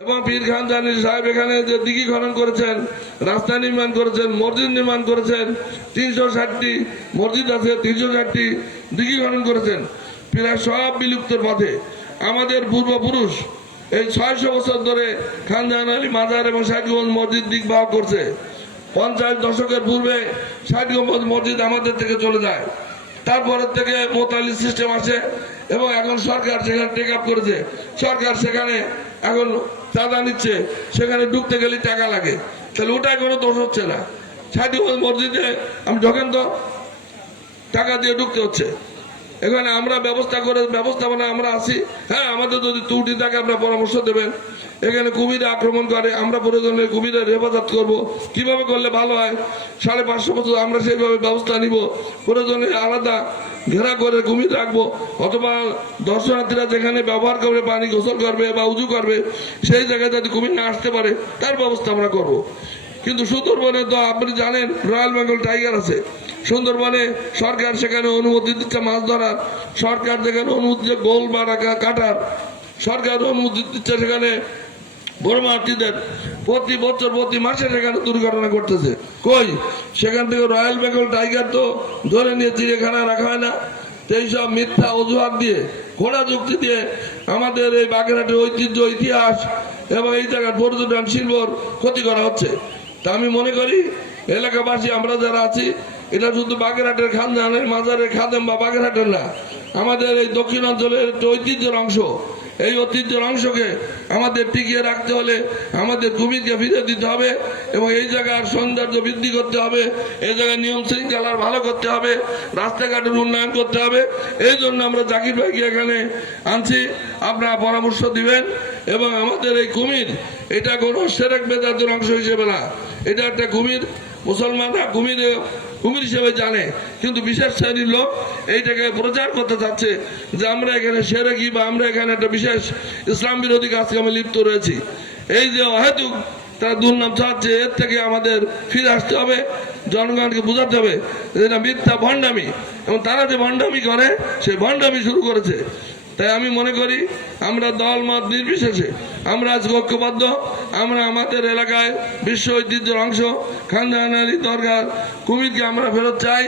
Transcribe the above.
এবং পীর খান জানি সাহেব এখানে যে দিঘি খনন করেছেন, রাস্তা নির্মাণ করেছেন, মসজিদ নির্মাণ করেছেন, 360টি মসজিদ আছে, 360টি দিঘি খনন করেছেন, প্রায় সব বিলুপ্তের পথে। আমাদের পূর্বপুরুষ এই 600 বছর ধরে খান জাহান আলী মাজার এবং 60 গম্বুজ মসজিদ দিগবাহ করছে। 50 দশকের পূর্বে 60 গম্বুজ মসজিদ আমাদের থেকে চলে যায়। তারপরের থেকে মোতালি সিস্টেম আসে এবং এখন সরকার সেখানে টেক আপ করেছে। সরকার সেখানে এখন চাঁদা নিচ্ছে, সেখানে ঢুকতে গেলে টাকা লাগে, তাহলে ওটাই কোনো দোষ হচ্ছে না। 60 গম্বুজ মসজিদে আমি ঢোকেন তো টাকা দিয়ে ঢুকতে হচ্ছে। এখানে আমরা ব্যবস্থাপনা আমরা আছি। হ্যাঁ, আমাদের যদি ত্রুটি থাকে আপনারা পরামর্শ দেবেন। এখানে কুমিরে আক্রমণ করে, আমরা প্রয়োজনে কুমিরের হেফাজত করব, কিভাবে করলে ভালো হয় 550 বছর আমরা সেইভাবে ব্যবস্থা নিব। প্রয়োজনে আলাদা ঘেরা করে কুমির রাখবো, অথবা দর্শনার্থীরা যেখানে ব্যবহার করবে, পানি গোসল করবে বা উজু করবে, সেই জায়গায় যদি কুমির না আসতে পারে তার ব্যবস্থা আমরা করব। কিন্তু সুন্দরবনে তো আপনি জানেন রয়্যাল বেঙ্গল টাইগার আছে। সুন্দরবনে সরকার সেখানে অনুমতি দিচ্ছে মাছ ধরার, সরকার যেখানে অনুমতি দিচ্ছে গোল বা কাটার, সরকার অনুমতি দিচ্ছে সেখানে বড় মাছদের প্রতি বছর প্রতি মাসে সেখানে দুর্ঘটনা ঘটতেছে। কই সেখান থেকে রয়্যাল বেঙ্গল টাইগার তো ধরে নিয়ে চিড়িয়াখানায় রাখা হয় না। এই সব মিথ্যা অজুহাত দিয়ে, ঘোড়া যুক্তি দিয়ে আমাদের এই বাগেরহাটের ঐতিহ্য, ইতিহাস এবং এই জায়গার পর্যটন শিল্পর ক্ষতি করা হচ্ছে। তা আমি মনে করি এলাকাবাসী আমরা যারা আছি, এটা শুধু বাগেরহাটের খান জাহানের মাজারের খাদেম বা বাগেরহাটের না, আমাদের এই দক্ষিণাঞ্চলের একটা ঐতিহ্যের অংশ। এই ঐতিহ্যের অংশকে আমাদের টিকিয়ে রাখতে হলে আমাদের কুমিরকে ফিরে দিতে হবে এবং এই জায়গার সৌন্দর্য বৃদ্ধি করতে হবে, এই জায়গায় নিয়ম শৃঙ্খলা ভালো করতে হবে, রাস্তাঘাটের উন্নয়ন করতে হবে। এই জন্য আমরা জাকির ভাইকে এখানে আনছি, আপনারা পরামর্শ দিবেন। এবং আমাদের এই কুমির এটা কোনো সেরেক বেদাতের অংশ হিসেবে না, এটা একটা কুমির। মুসলমানরা কুমির হিসেবে জানে, কিন্তু বিশেষ শ্রেণীর লোক এইটাকে প্রচার করতে চাচ্ছে যে আমরা এখানে সেরেকি বা আমরা এখানে একটা বিশেষ ইসলাম বিরোধী কাজকামে লিপ্ত রয়েছি। এই যে অহেতুক তারা দুর্নাম চাচ্ছে, এর থেকে আমাদের ফিরে আসতে হবে, জনগণকে বোঝাতে হবে এটা মিথ্যা ভণ্ডামি, এবং তারা যে ভণ্ডামি করে সেই ভণ্ডামি শুরু করেছে। তাই আমি মনে করি আমরা দল মত নির্বিশেষে আমরা আজ ঐক্যবদ্ধ। আমরা আমাদের এলাকায় বিশ্ব ঐতিহ্যের অংশ খান জাহান আলী দরগার কুমিরকে আমরা ফেরত চাই।